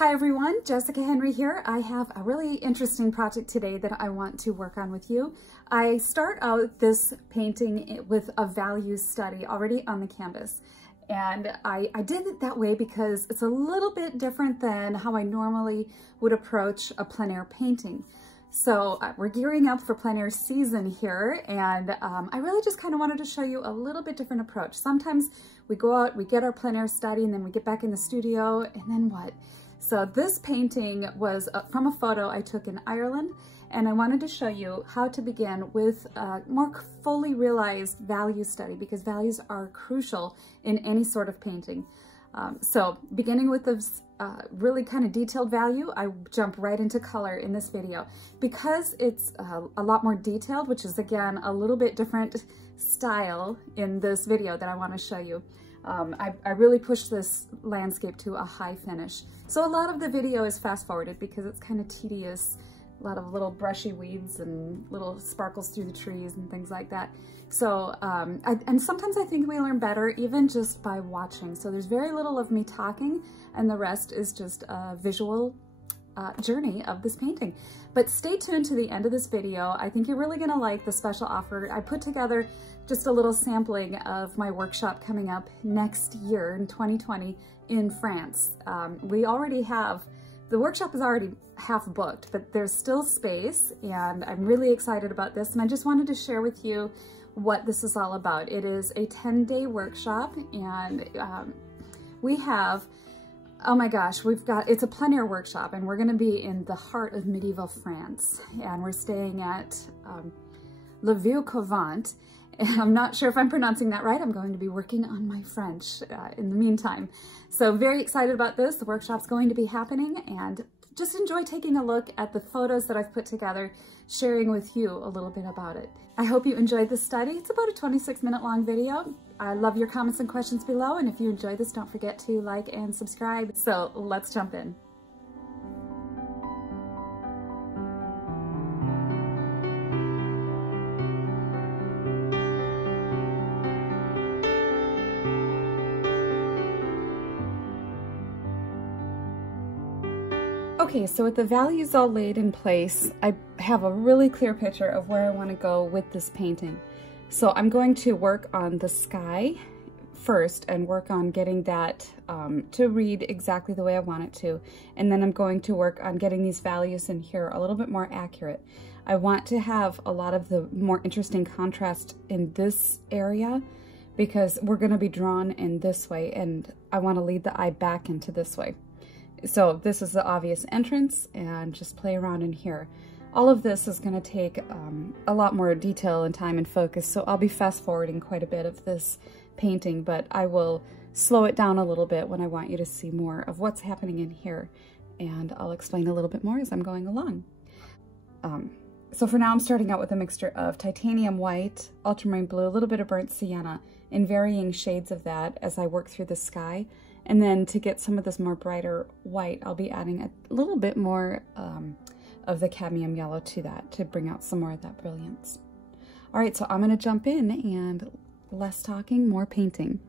Hi everyone, Jessica Henry here. I have a really interesting project today that I want to work on with you. I start out this painting with a values study already on the canvas. And I did it that way because it's a little bit different than how I normally would approach a plein air painting. So we're gearing up for plein air season here, and I really just kind of wanted to show you a little bit different approach. Sometimes we go out, we get our plein air study, and then we get back in the studio, and then what? So this painting was from a photo I took in Ireland, and I wanted to show you how to begin with a more fully realized value study, because values are crucial in any sort of painting. So beginning with this really kind of detailed value, I jump right into color in this video. Because it's a lot more detailed, which is again a little bit different style in this video that I want to show you. I really pushed this landscape to a high finish. So a lot of the video is fast forwarded because it's kind of tedious. A lot of little brushy weeds and little sparkles through the trees and things like that. So, and sometimes I think we learn better even just by watching. So there's very little of me talking, and the rest is just a visual journey of this painting. But stay tuned to the end of this video. I think you're really gonna like the special offer. I put together just a little sampling of my workshop coming up next year in 2020 in France. We already have, the workshop is already half booked, but there's still space, and I'm really excited about this, and I just wanted to share with you what this is all about. It is a 10-day workshop, and we have, oh my gosh, it's a plein air workshop, and we're gonna be in the heart of medieval France, and we're staying at Le Vieux Convent. I'm not sure if I'm pronouncing that right. I'm going to be working on my French in the meantime. So very excited about this. The workshop's going to be happening, and just enjoy taking a look at the photos that I've put together, sharing with you a little bit about it. I hope you enjoyed this study. It's about a 26-minute long video. I love your comments and questions below, and if you enjoyed this, don't forget to like and subscribe. So let's jump in. Okay, so with the values all laid in place, I have a really clear picture of where I want to go with this painting. So I'm going to work on the sky first and work on getting that to read exactly the way I want it to. And then I'm going to work on getting these values in here a little bit more accurate. I want to have a lot of the more interesting contrast in this area because we're going to be drawn in this way, and I want to lead the eye back into this way. So this is the obvious entrance, and just play around in here. All of this is going to take a lot more detail and time and focus, so I'll be fast forwarding quite a bit of this painting, but I will slow it down a little bit when I want you to see more of what's happening in here, and I'll explain a little bit more as I'm going along. So for now I'm starting out with a mixture of titanium white, ultramarine blue, a little bit of burnt sienna, in varying shades of that as I work through the sky. And then to get some of this more brighter white, I'll be adding a little bit more of the cadmium yellow to that to bring out some more of that brilliance. All right, so I'm gonna jump in, and less talking, more painting.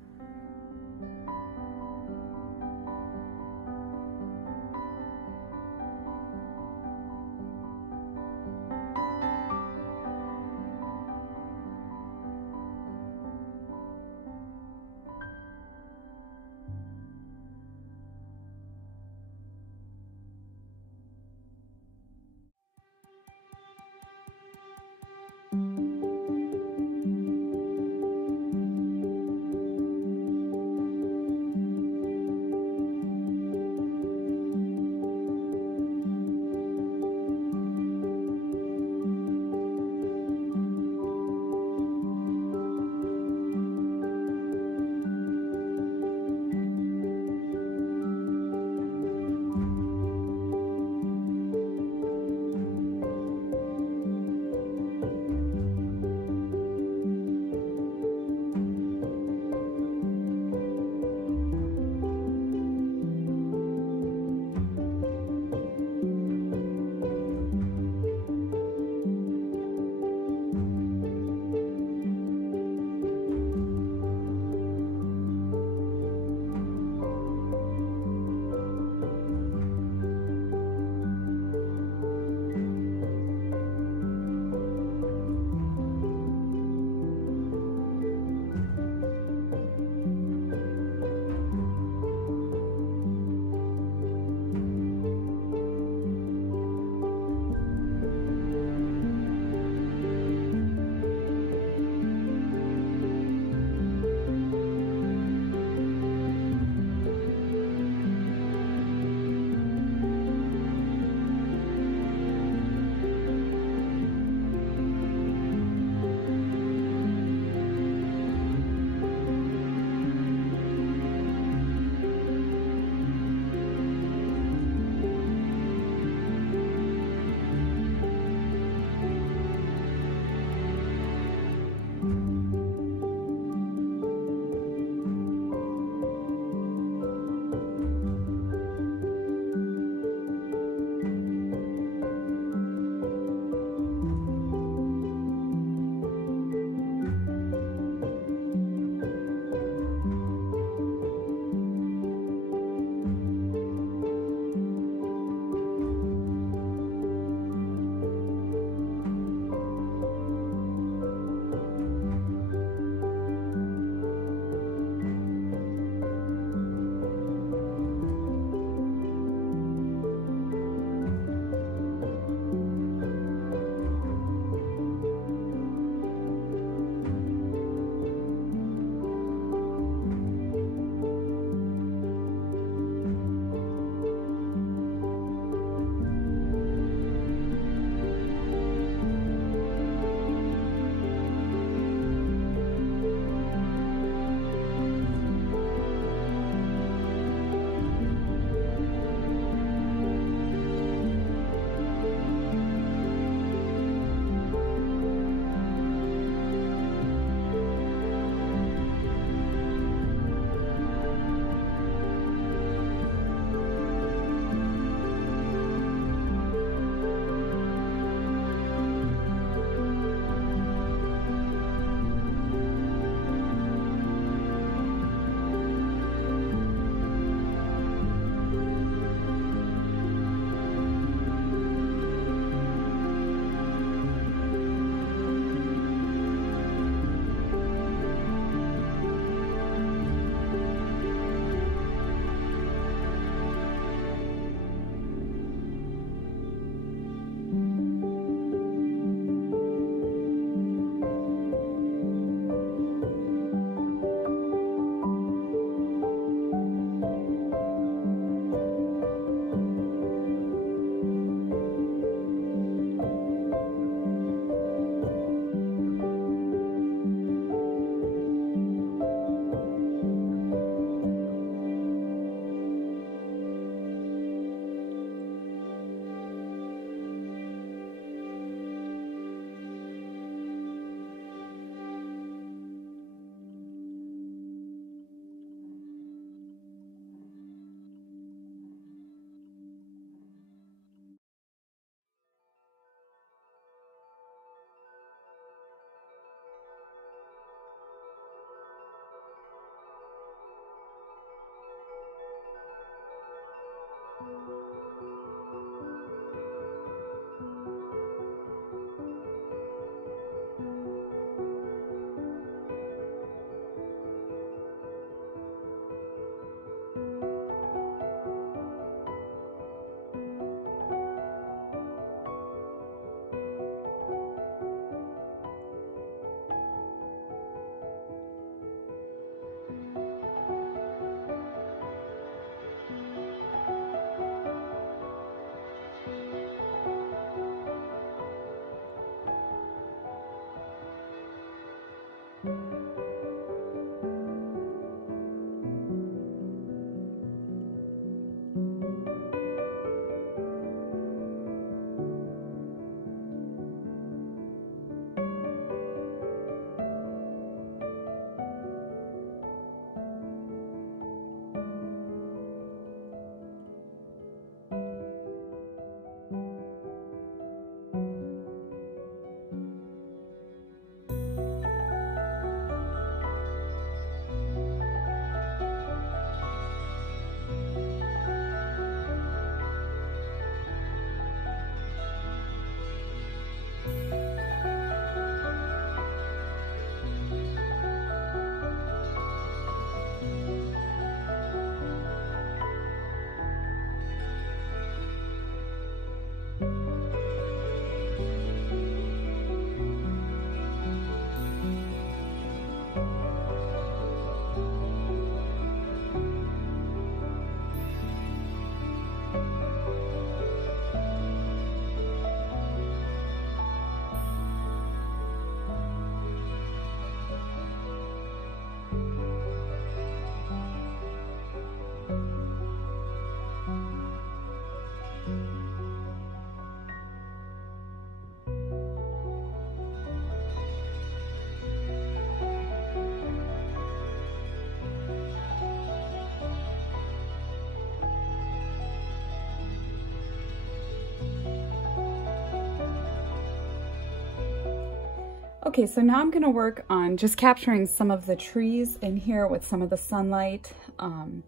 Okay, so now I'm going to work on just capturing some of the trees in here with some of the sunlight, and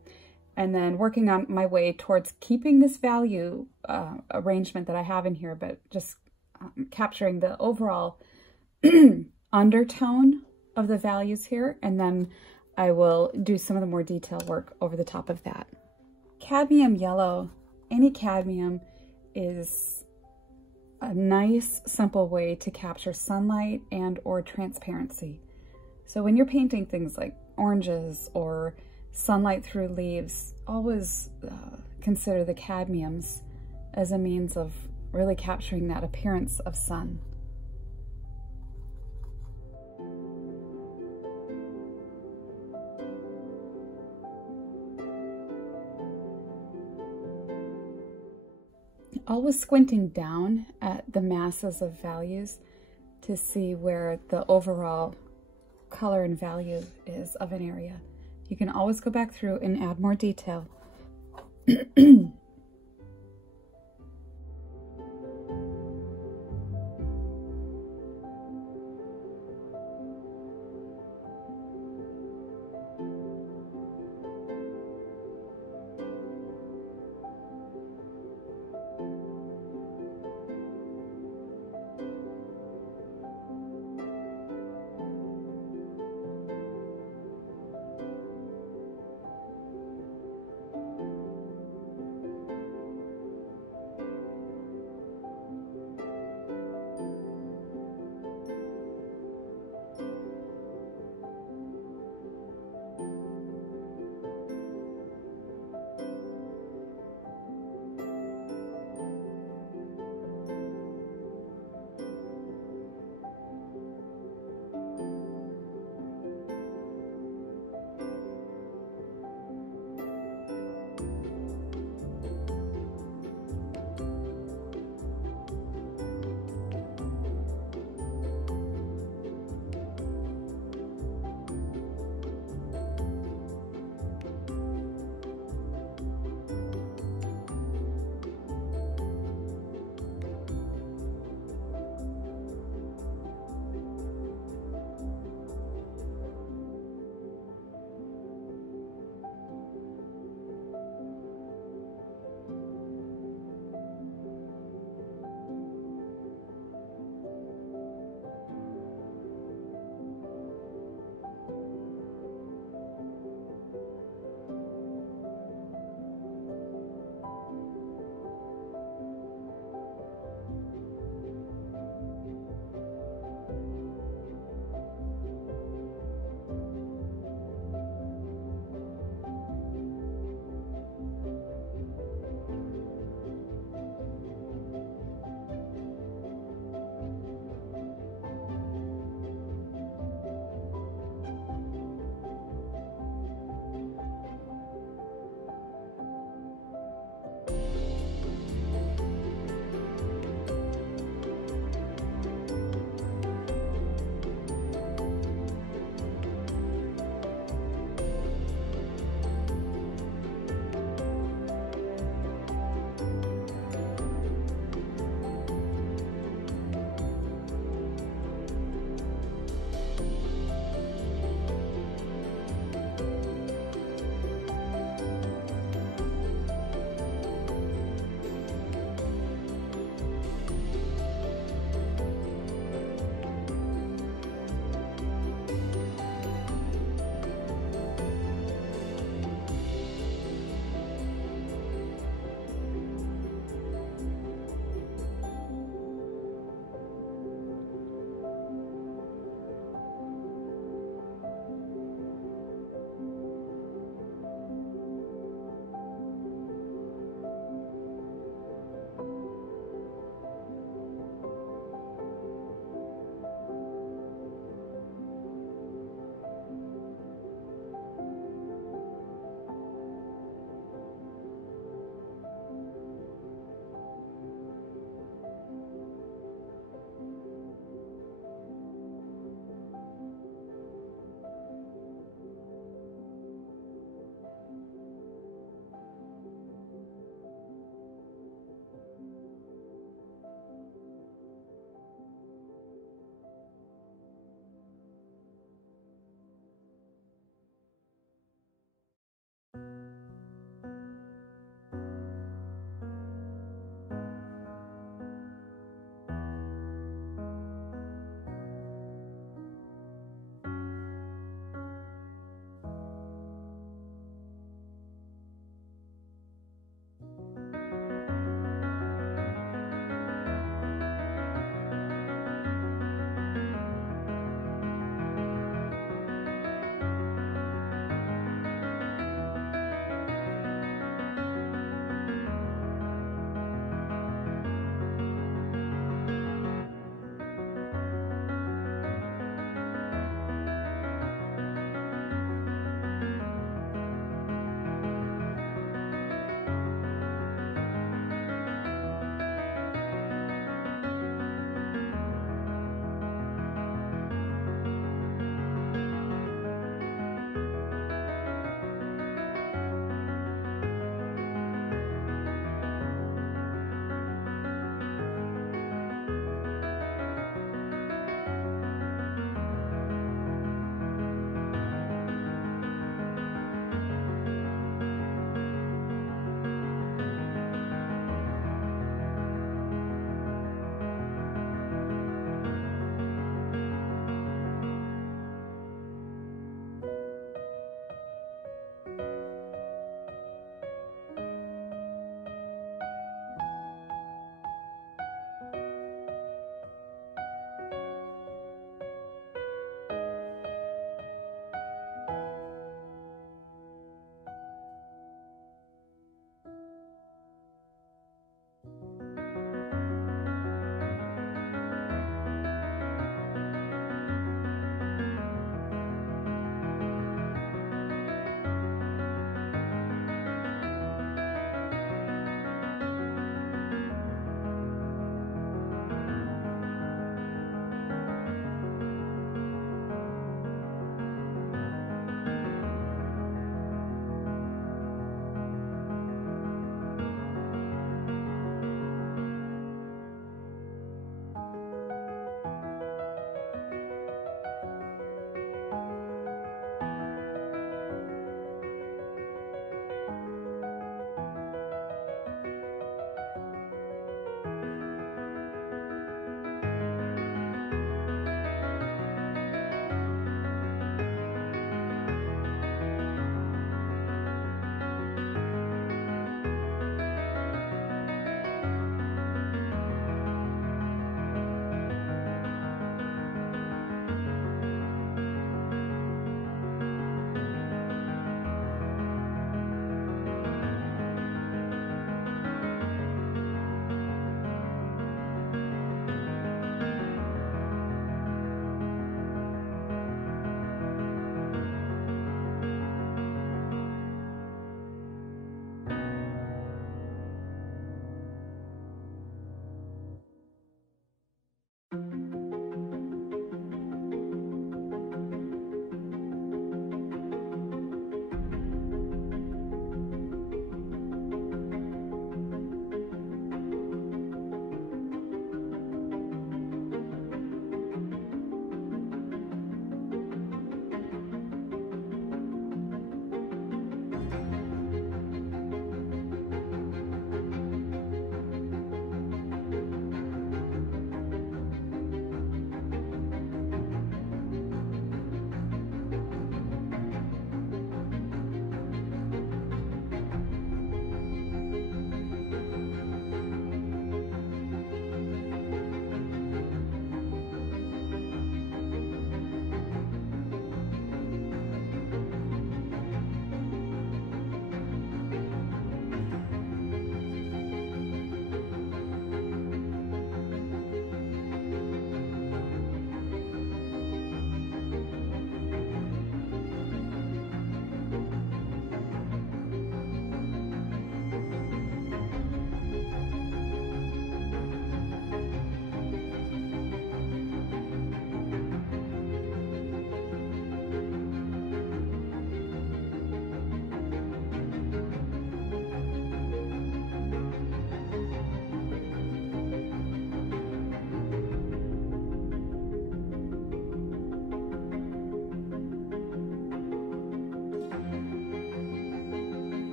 then working on my way towards keeping this value arrangement that I have in here, but just capturing the overall undertone of the values here, and then I will do some of the more detailed work over the top of that. Cadmium yellow, any cadmium, is a nice, simple way to capture sunlight and or transparency. So when you're painting things like oranges or sunlight through leaves, always consider the cadmiums as a means of really capturing that appearance of sun. Always squinting down at the masses of values to see where the overall color and value is of an area. You can always go back through and add more detail.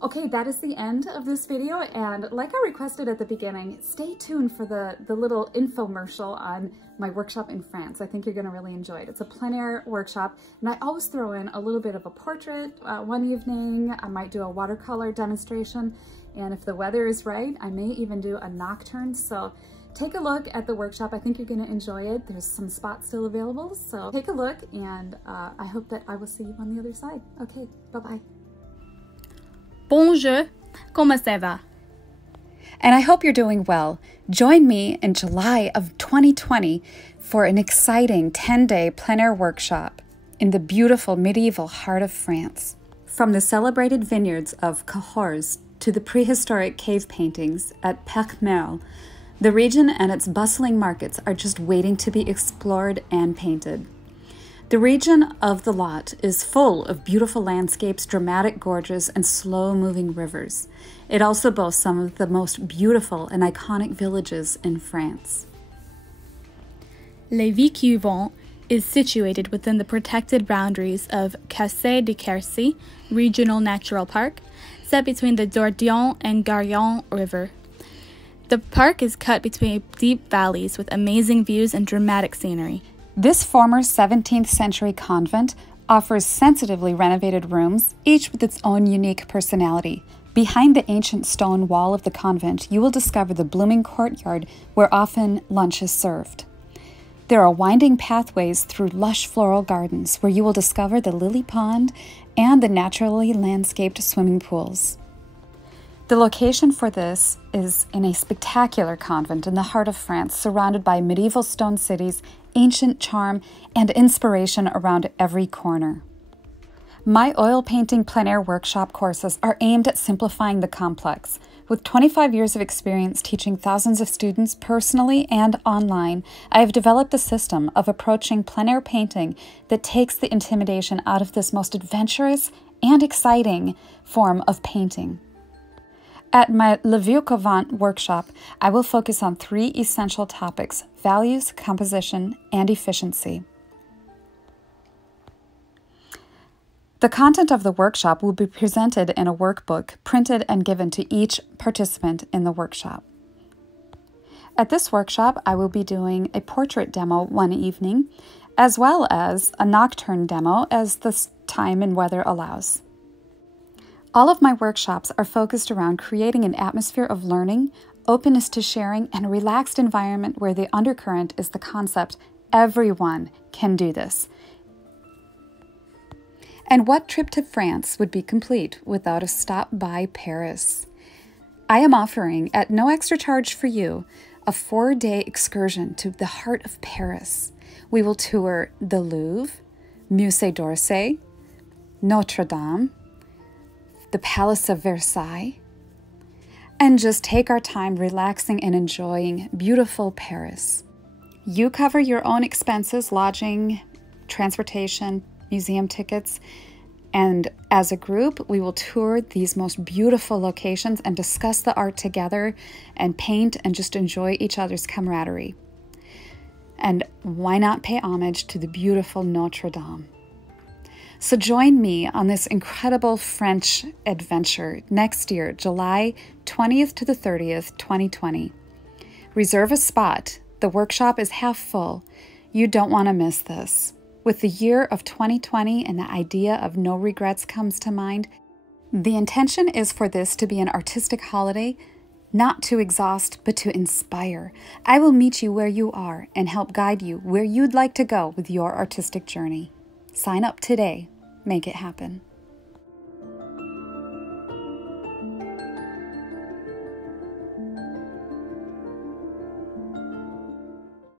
Okay, that is the end of this video, and like I requested at the beginning, stay tuned for the little infomercial on my workshop in France. I think you're gonna really enjoy it. It's a plein air workshop, and I always throw in a little bit of a portrait one evening. I might do a watercolor demonstration, and if the weather is right, I may even do a nocturne. So take a look at the workshop. I think you're gonna enjoy it. There's some spots still available, so take a look, and I hope that I will see you on the other side. Okay, bye-bye. Bonjour, comment ça va? And I hope you're doing well. Join me in July of 2020 for an exciting 10-day plein air workshop in the beautiful medieval heart of France. From the celebrated vineyards of Cahors to the prehistoric cave paintings at Pech-Merle, the region and its bustling markets are just waiting to be explored and painted. The region of the lot is full of beautiful landscapes, dramatic gorges, and slow-moving rivers. It also boasts some of the most beautiful and iconic villages in France. Les Vieux-Couvents is situated within the protected boundaries of Cassé de Quercy Regional Natural Park, set between the Dordogne and Garonne River. The park is cut between deep valleys with amazing views and dramatic scenery. This former 17th century convent offers sensitively renovated rooms, each with its own unique personality. Behind the ancient stone wall of the convent, you will discover the blooming courtyard where often lunch is served. There are winding pathways through lush floral gardens where you will discover the lily pond and the naturally landscaped swimming pools. The location for this is in a spectacular convent in the heart of France, surrounded by medieval stone cities, ancient charm, and inspiration around every corner. My oil painting plein air workshop courses are aimed at simplifying the complex. With 25 years of experience teaching thousands of students personally and online, I have developed a system of approaching plein air painting that takes the intimidation out of this most adventurous and exciting form of painting. At my Les Vieux-Couvents workshop, I will focus on 3 essential topics: values, composition, and efficiency. The content of the workshop will be presented in a workbook, printed and given to each participant in the workshop. At this workshop, I will be doing a portrait demo one evening, as well as a nocturne demo as the time and weather allows. All of my workshops are focused around creating an atmosphere of learning, openness to sharing, and a relaxed environment where the undercurrent is the concept everyone can do this. And what trip to France would be complete without a stop by Paris? I am offering, at no extra charge for you, a 4-day excursion to the heart of Paris. We will tour the Louvre, Musée d'Orsay, Notre Dame, the Palace of Versailles, and just take our time relaxing and enjoying beautiful Paris. You cover your own expenses, lodging, transportation, museum tickets, and as a group, we will tour these most beautiful locations and discuss the art together and paint and just enjoy each other's camaraderie. And why not pay homage to the beautiful Notre Dame? So join me on this incredible French adventure next year, July 20th to the 30th, 2020. Reserve a spot. The workshop is half full. You don't want to miss this. With the year of 2020 and the idea of no regrets comes to mind, the intention is for this to be an artistic holiday, not to exhaust, but to inspire. I will meet you where you are and help guide you where you'd like to go with your artistic journey. Sign up today. Make it happen.